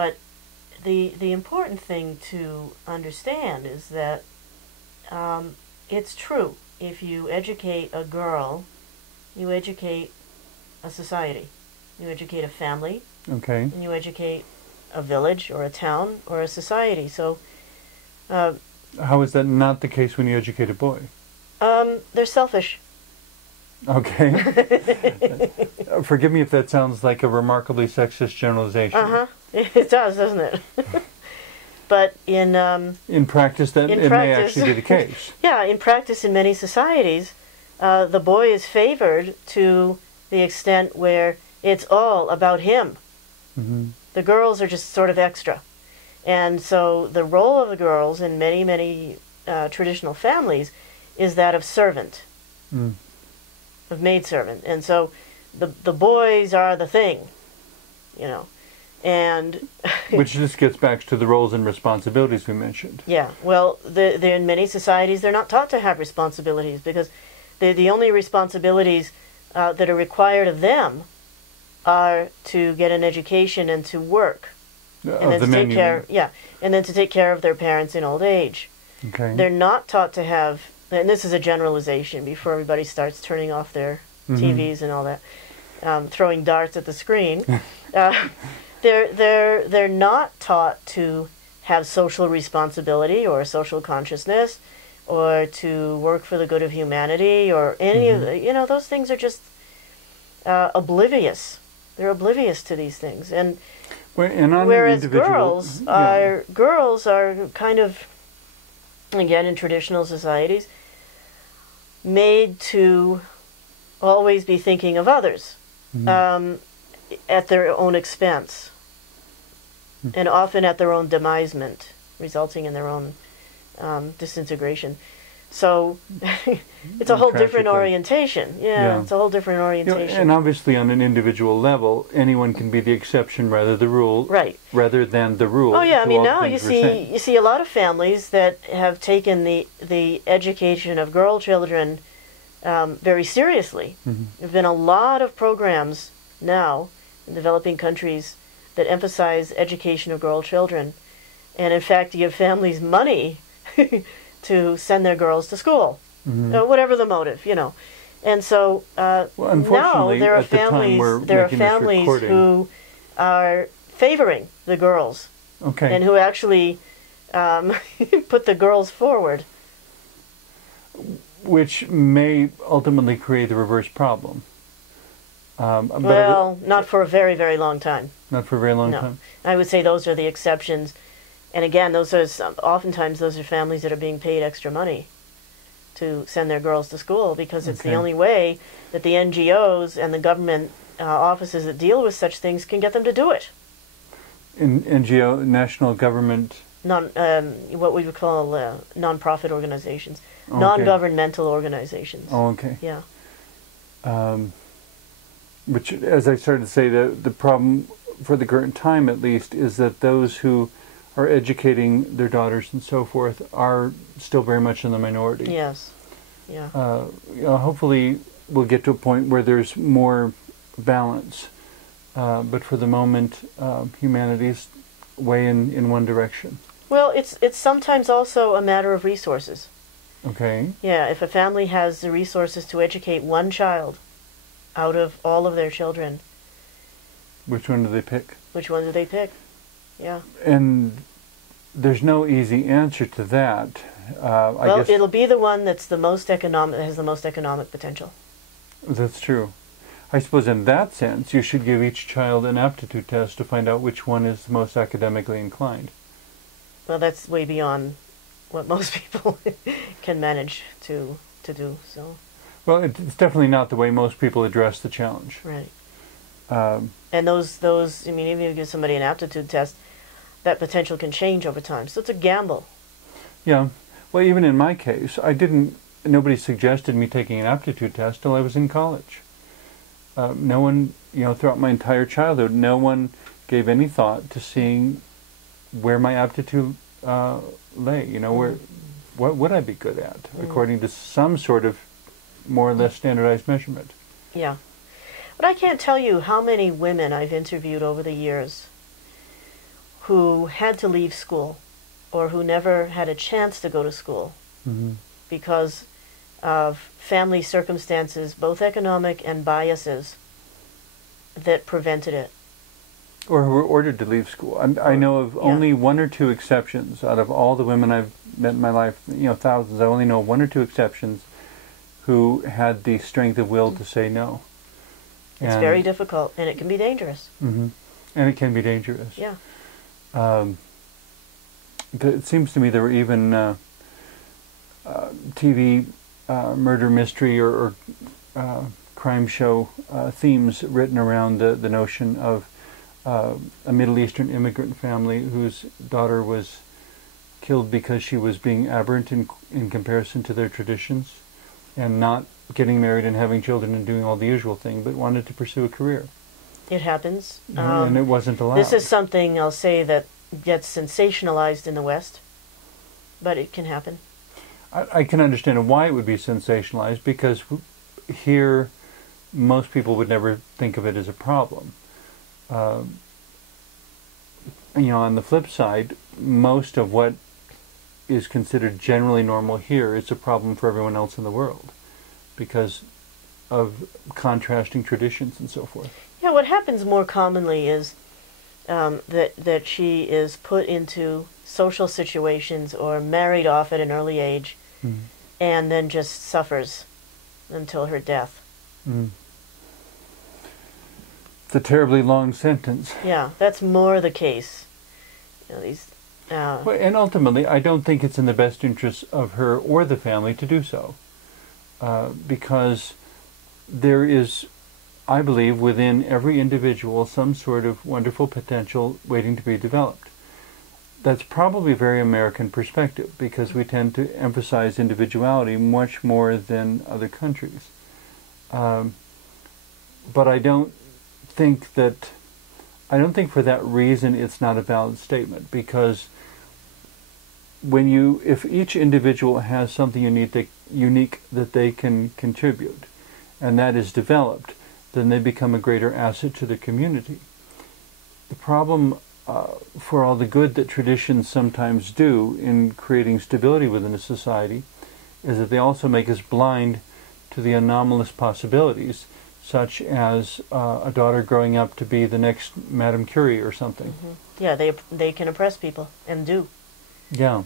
But the important thing to understand is that it's true. If you educate a girl, you educate a society. You educate a family. Okay. And you educate a village or a town or a society. So how is that not the case when you educate a boy? they're selfish. Okay. Forgive me if that sounds like a remarkably sexist generalization. It does, doesn't it? But in practice, may actually be the case. Yeah, in practice, in many societies, the boy is favored to the extent where it's all about him. Mm-hmm. The girls are just sort of extra. And so the role of the girls in many, many traditional families is that of servant, of maidservant. And so the boys are the thing, you know. And which just gets back to the roles and responsibilities we mentioned. Yeah, well, in many societies they're not taught to have responsibilities, because the only responsibilities that are required of them are to get an education and to work, and then to take care. Yeah, and then to take care of their parents in old age. Okay. They're not taught to have, and this is a generalization before everybody starts turning off their TVs and all that, throwing darts at the screen. They're not taught to have social responsibility or social consciousness, or to work for the good of humanity, or any of the, those things are just oblivious. They're oblivious to these things, and whereas girls are kind of, again, in traditional societies, made to always be thinking of others at their own expense, and often at their own demisement, resulting in their own disintegration. So it's a whole different orientation. Yeah, it's a whole different orientation. And obviously, on an individual level, anyone can be the exception rather than the rule. Oh yeah, I mean, now you see a lot of families that have taken the education of girl children very seriously. There've been a lot of programs now in developing countries that emphasize education of girl children, and in fact give families money to send their girls to school, whatever the motive, And so now there are families who are favoring the girls, and who actually put the girls forward, which may ultimately create the reverse problem. Well, not for a very, very long time. Not for a very long time? I would say those are the exceptions. And again, oftentimes those are families that are being paid extra money to send their girls to school, because it's the only way that the NGOs and the government offices that deal with such things can get them to do it. NGO, national government? What we would call non-profit organizations. Non-governmental organizations. Oh, okay. Yeah. Which, as I started to say, the problem for the current time, at least, is that those who are educating their daughters and so forth are still very much in the minority. Yes. Yeah. Hopefully, we'll get to a point where there's more balance. But for the moment, humanity's way in one direction. Well, it's sometimes also a matter of resources. Okay. Yeah, if a family has the resources to educate one child out of all of their children, which one do they pick? Which one do they pick? Yeah. And there's no easy answer to that. I guess it'll be the one that's the most economic, that has the most economic potential. That's true. I suppose in that sense, you should give each child an aptitude test to find out which one is the most academically inclined. Well, that's way beyond what most people can manage to do. So. Well, it's definitely not the way most people address the challenge. Right. And those, I mean, even if you give somebody an aptitude test, that potential can change over time. So it's a gamble. Yeah. Well, even in my case, nobody suggested me taking an aptitude test till I was in college. No one, throughout my entire childhood, no one gave any thought to seeing where my aptitude lay. What would I be good at, according to some sort of more or less standardized measurement. Yeah. But I can't tell you how many women I've interviewed over the years who had to leave school or who never had a chance to go to school because of family circumstances, both economic and biases, that prevented it. Or who were ordered to leave school. I know of only one or two exceptions out of all the women I've met in my life, thousands. I only know one or two exceptions who had the strength of will to say no. It's very difficult, and it can be dangerous. And it can be dangerous. Yeah. It seems to me there were even TV murder mystery or crime show themes written around the notion of a Middle Eastern immigrant family whose daughter was killed because she was being aberrant in comparison to their traditions and not getting married and having children and doing all the usual thing, but wanted to pursue a career. It happens. And it wasn't allowed. This is something, I'll say, that gets sensationalized in the West, but it can happen. I can understand why it would be sensationalized, because here most people would never think of it as a problem. On the flip side, most of what is considered generally normal here is a problem for everyone else in the world because of contrasting traditions and so forth. Yeah, what happens more commonly is that she is put into social situations or married off at an early age and then just suffers until her death. It's a terribly long sentence. Yeah, that's more the case. And ultimately, I don't think it's in the best interest of her or the family to do so, because there is, I believe, within every individual some sort of wonderful potential waiting to be developed. That's probably a very American perspective, because we tend to emphasize individuality much more than other countries. But I don't think for that reason it's not a valid statement, because if each individual has something unique that they can contribute, and that is developed, then they become a greater asset to the community. The problem for all the good that traditions sometimes do in creating stability within a society is that they also make us blind to the anomalous possibilities, such as a daughter growing up to be the next Madame Curie or something. Yeah, they can oppress people, and do. Yeah.